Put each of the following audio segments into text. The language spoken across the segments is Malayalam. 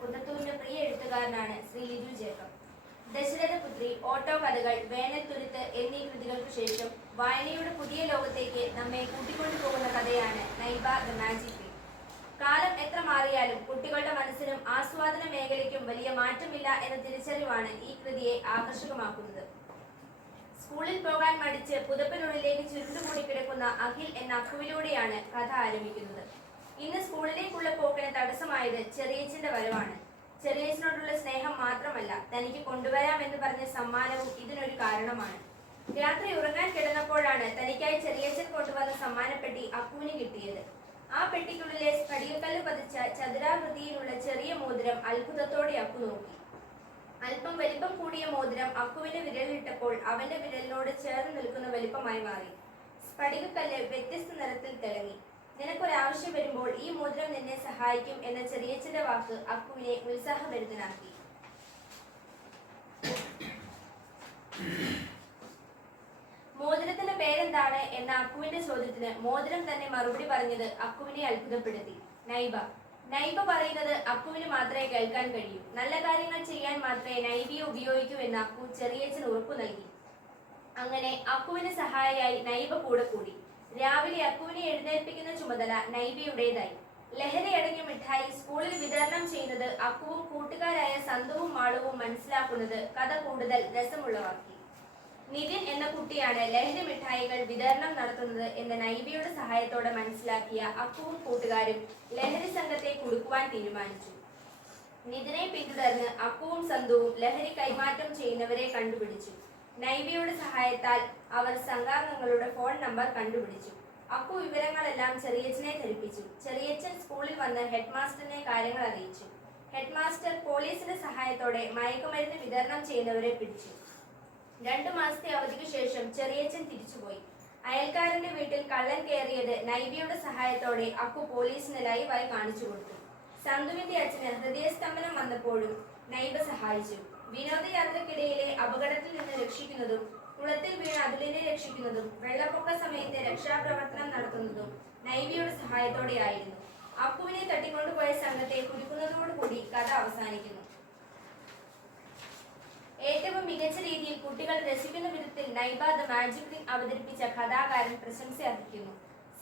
കുന്നത്തൂരിന്റെ പ്രിയ എഴുത്തുകാരനാണ് ശ്രീ ലിജു ജേക്കബ് ദശരഥപുത്രി ഓട്ടോ കഥകൾ വേനൽത്തുരുത്ത് എന്നീ കൃതികൾക്ക് ശേഷം വായനയുടെ പുതിയ ലോകത്തേക്ക് നമ്മെ കൂട്ടിക്കൊണ്ടുപോകുന്ന കഥയാണ് നൈബ ദ മാജിക് ബീ കാലം എത്ര മാറിയാലും കുട്ടികളുടെ മനസ്സിനും ആസ്വാദന മേഖലയ്ക്കും വലിയ മാറ്റമില്ല എന്ന തിരിച്ചറിവാണ് ഈ കൃതിയെ ആകർഷകമാക്കുന്നത് സ്കൂളിൽ പോകാൻ മടിച്ച് പുതപ്പിനുള്ളിലേക്ക് ചുരുണ്ടുകൂടി കിടക്കുന്ന അഖിൽ എന്ന അക്കുവിലൂടെയാണ് കഥ ആരംഭിക്കുന്നത് ഇന്ന് സ്കൂളിലേക്കുള്ള പോക്കിന് തടസ്സമായത് ചെറിയച്ചന്റെ വരവാണ്. ചെറിയച്ചനോടുള്ള സ്നേഹം മാത്രമല്ല തനിക്ക് കൊണ്ടുവരാമെന്ന് പറഞ്ഞ സമ്മാനവും ഇതിനൊരു കാരണമാണ്. രാത്രി ഉറങ്ങാൻ കിടന്നപ്പോഴാണ് തനിക്കായി ചെറിയച്ചൻ കൊണ്ടുവന്ന സമ്മാനപ്പെട്ടി അക്കുവിന് കിട്ടിയത്. ആ പെട്ടിക്കുള്ളിലെ സ്ഫടികക്കല്ല് പതിച്ച ചതുരാകൃതിയിലുള്ള ചെറിയ മോതിരം അത്ഭുതത്തോടെ അക്കു നോക്കി. അല്പം വലിപ്പം കൂടിയ മോതിരം അക്കുവിന്റെ വിരലിട്ടപ്പോൾ അവന്റെ വിരലിനോട് ചേർന്ന് നിൽക്കുന്ന വലിപ്പമായി മാറി. സ്ഫടികക്കല്ല് വ്യത്യസ്ത നിറത്തിൽ തിളങ്ങി. നിനക്കൊരാവശ്യം വരുമ്പോൾ ഈ മോതിരം നിന്നെ സഹായിക്കും എന്ന ചെറിയച്ചന്റെ വാക്ക് അക്കുവിനെ ഉത്സാഹഭരിതനാക്കി. മോതിരത്തിന്റെ പേരെന്താണ് എന്ന അക്കുവിന്റെ ചോദ്യത്തിന് മോതിരം തന്നെ മറുപടി പറഞ്ഞത് അക്കുവിനെ അത്ഭുതപ്പെടുത്തി. നൈബ. നൈബ പറയുന്നത് അക്കുവിന് മാത്രമേ കേൾക്കാൻ കഴിയൂ. നല്ല കാര്യങ്ങൾ ചെയ്യാൻ മാത്രമേ നൈബിയെ ഉപയോഗിക്കൂ എന്ന് അക്കു ചെറിയച്ചൻ ഉറപ്പു നൽകി. അങ്ങനെ അക്കുവിന് സഹായിയായി നൈബ കൂടെ കൂടി. രാവിലെ അക്കുവിനെ എഴുന്നേൽപ്പിക്കുന്ന ചുമതല നൈബിയുടേതായി. ലഹരി അടങ്ങിയ മിഠായി സ്കൂളിൽ വിതരണം ചെയ്യുന്നത് അക്കുവും കൂട്ടുകാരായ സന്തുവും മാളുവും മനസ്സിലാക്കുന്നത് കഥ കൂടുതൽ രസമുള്ളവാക്കി നിതിൻ എന്ന കുട്ടിയാണ് ലഹരി മിഠായികൾ വിതരണം നടത്തുന്നത് എന്ന നൈബിയുടെ സഹായത്തോടെ മനസ്സിലാക്കിയ അക്കുവും കൂട്ടുകാരും ലഹരി സംഘത്തെ കുടുക്കുവാൻ തീരുമാനിച്ചു. നിതിനെ പിന്തുടർന്ന് അക്കുവും സന്തുവും ലഹരി കൈമാറ്റം ചെയ്യുന്നവരെ കണ്ടുപിടിച്ചു. നൈബിയുടെ സഹായത്താൽ അവർ സംഘാംഗങ്ങളുടെ ഫോൺ നമ്പർ കണ്ടുപിടിച്ചു. അപ്പു വിവരങ്ങളെല്ലാം ചെറിയച്ചനെ ധരിപ്പിച്ചു. ചെറിയച്ചൻ സ്കൂളിൽ വന്ന് ഹെഡ്മാസ്റ്ററിനെ കാര്യങ്ങൾ അറിയിച്ചു. ഹെഡ്മാസ്റ്റർ പോലീസിന്റെ സഹായത്തോടെ മയക്കുമരുന്ന് വിതരണം ചെയ്യുന്നവരെ പിടിച്ചു. രണ്ടു മാസത്തെ അവധിക്ക് ശേഷം ചെറിയച്ചൻ തിരിച്ചുപോയി. അയൽക്കാരന്റെ വീട്ടിൽ കള്ളൻ കയറിയത് നൈബിയുടെ സഹായത്തോടെ അക്കു പോലീസിന് ലൈവായി കാണിച്ചു കൊടുത്തു. സന്തുവിന്റെ അച്ഛന് ഹൃദയസ്തംഭനം വന്നപ്പോഴും നൈബ സഹായിച്ചു. വിനോദയാത്രക്കിടയിലെ അപകടത്തിൽ നിന്ന് രക്ഷിക്കുന്നതും കുളത്തിൽ വീണ അതുലിനെ രക്ഷിക്കുന്നതും വെള്ളപ്പൊക്ക സമയത്ത് രക്ഷാപ്രവർത്തനം നടത്തുന്നതും നൈബിയുടെ സഹായത്തോടെയായിരുന്നു. അപ്പുവിനെ തട്ടിക്കൊണ്ടുപോയ സംഘത്തെ കുടിക്കുന്നതോടുകൂടി കഥ അവസാനിക്കുന്നു. ഏറ്റവും മികച്ച രീതിയിൽ കുട്ടികൾ രസിക്കുന്ന വിധത്തിൽ നൈബ ദ മാജിക് റിംഗ് അവതരിപ്പിച്ച കഥാകാരൻ പ്രശംസ അർഹിക്കുന്നു.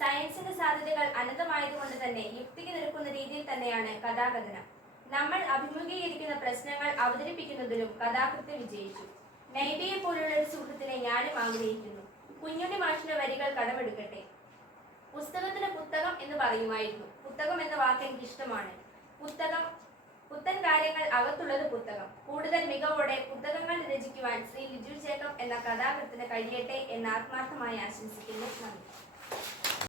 സയൻസിന്റെ സാധ്യതകൾ അനന്തമായതുകൊണ്ട് തന്നെ യുക്തിക്ക് നിൽക്കുന്ന രീതിയിൽ തന്നെയാണ് കഥാകഥനം. നമ്മൾ അഭിമുഖീകരിക്കുന്ന പ്രശ്നങ്ങൾ അവതരിപ്പിക്കുന്നതിലും കഥാകൃത്ത് വിജയിച്ചു. നൈബിയെ പോലുള്ള ഒരു സുഹൃത്തിനെ ഞാനും ആഗ്രഹിക്കുന്നു. കുഞ്ഞുണ്ണി മാഷിന്റെ വരികൾ കടമെടുക്കട്ടെ. പുസ്തകത്തിന് പുസ്തകം എന്ന് പറയുമായിരുന്നു. പുസ്തകം എന്ന വാക്ക് എനിക്ക് ഇഷ്ടമാണ്. പുസ്തകം പുത്തൻ കാര്യങ്ങൾ അകത്തുള്ളത് പുസ്തകം. കൂടുതൽ മികവോടെ പുസ്തകങ്ങൾ രചിക്കുവാൻ ശ്രീ ലിജു ജേക്കബ് എന്ന കഥാകൃത്തിന് കഴിയട്ടെ എന്ന് ആത്മാർത്ഥമായി ആശംസിക്കുന്നു. നന്ദി.